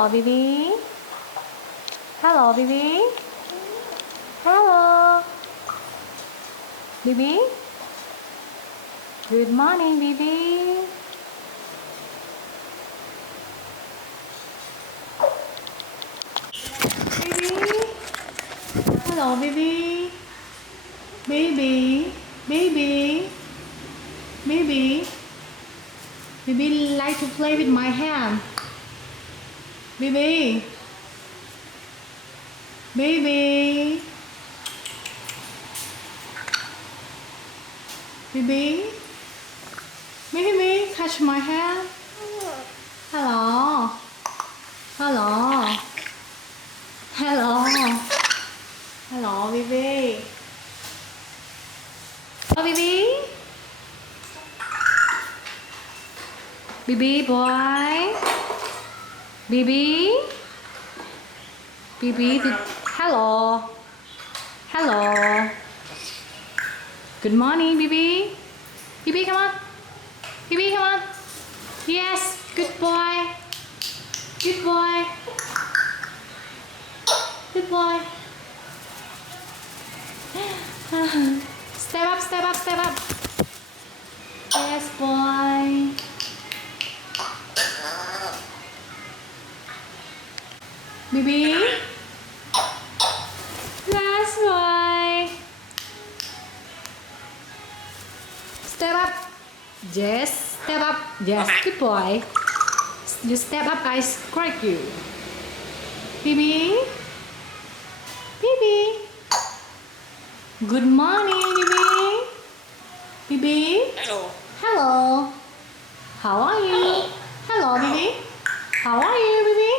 Hello, Bibi. Hello, Bibi. Hello. Bibi. Good morning, Bibi. Bibi. Hello, Bibi. Baby. Baby. Baby. Baby like to play with my hand. Baby. Baby. Baby. Baby, touch my hand. Hello. Hello. Hello. Hello, baby. Hello, baby. Baby boy. Baby. Baby. Hello. Hello. Good morning, Bibi. Bibi, come on. Bibi, come on. Yes, good boy. Good boy. Good boy. Step up, step up, step up. Yes, boy. Bibi. Yes, boy. Step up. Yes, step up. Yes, good boy. You step up, I strike you. Bibi. Bibi. Good morning, Bibi. Bibi. Hello. Hello. How are you? Hello, Bibi. How are you, Bibi?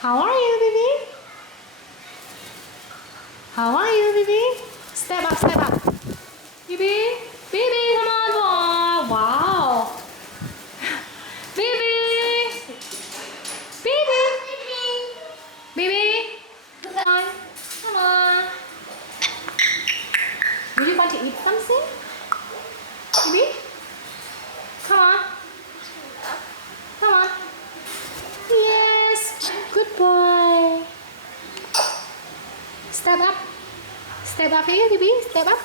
How are you, Bibi? How are you, Bibi? Step up, step up. Bibi. Bibi, come on, boy. Wow. Bibi. Bibi. Bibi. Come on. Come on. Do you want to eat something? Bibi? Come on. Come on. Yes. Good boy. Step up. Step up here, Bibi. Step up.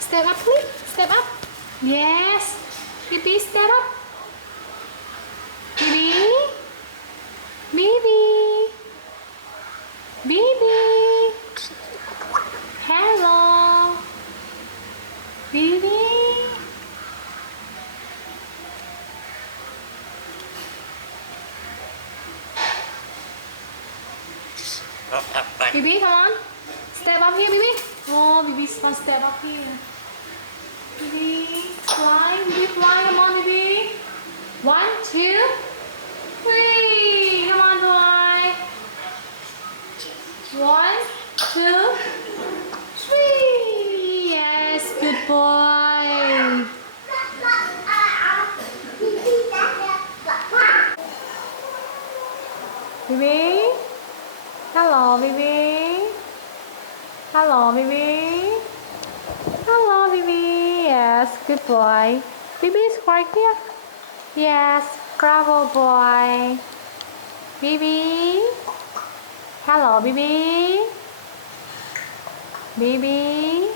Step up, please. Step up. Yes. Bibi, step up. Bibi. Bibi. Bibi. Hello. Bibi. Bibi, come on. Step up here, Bibi. Oh, Bibi's gonna step up here. Bibi, fly. Bibi, fly. Come on, Bibi. 1, 2, 3. Come on, boy. 1, 2, 3. Yes, good boy. Bibi. Hello, Bibi. Hello, Bibi. Hello, Bibi. Yes, good boy. Bibi is right here. Yes, bravo, boy. Bibi. Hello, Bibi. Bibi.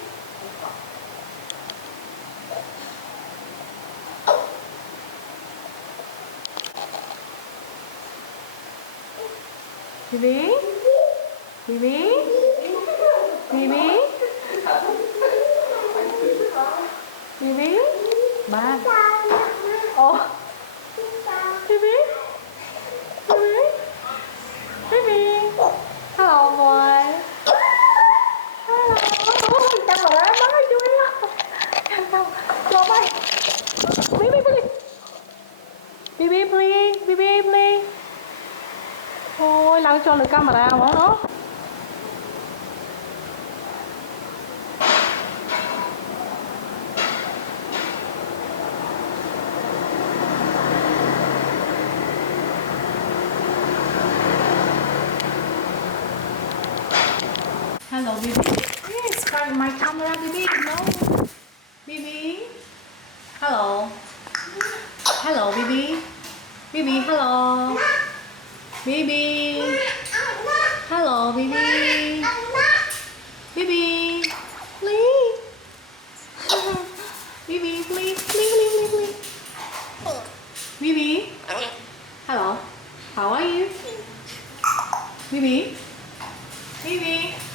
Bibi. Bibi. Bibi. Bibi. Ba. Oh. Bibi. Bibi. Bibi. Hello, boy. Hello. Chăm vào đó, nó vui lắm. Chăm vào. Vô bay. Bibi, please. Bibi, please. Bibi, please. Ôi, lăn cho được camera mà nó. Hello, Bibi. Yes, try my camera, Bibi. No. Bibi. Hello. Hello, Bibi. Bibi, hello. Bibi. Hello, Bibi. Bibi. Please. Bibi, please, please, please, please, please. Bibi. Hello. How are you? Bibi. Bibi.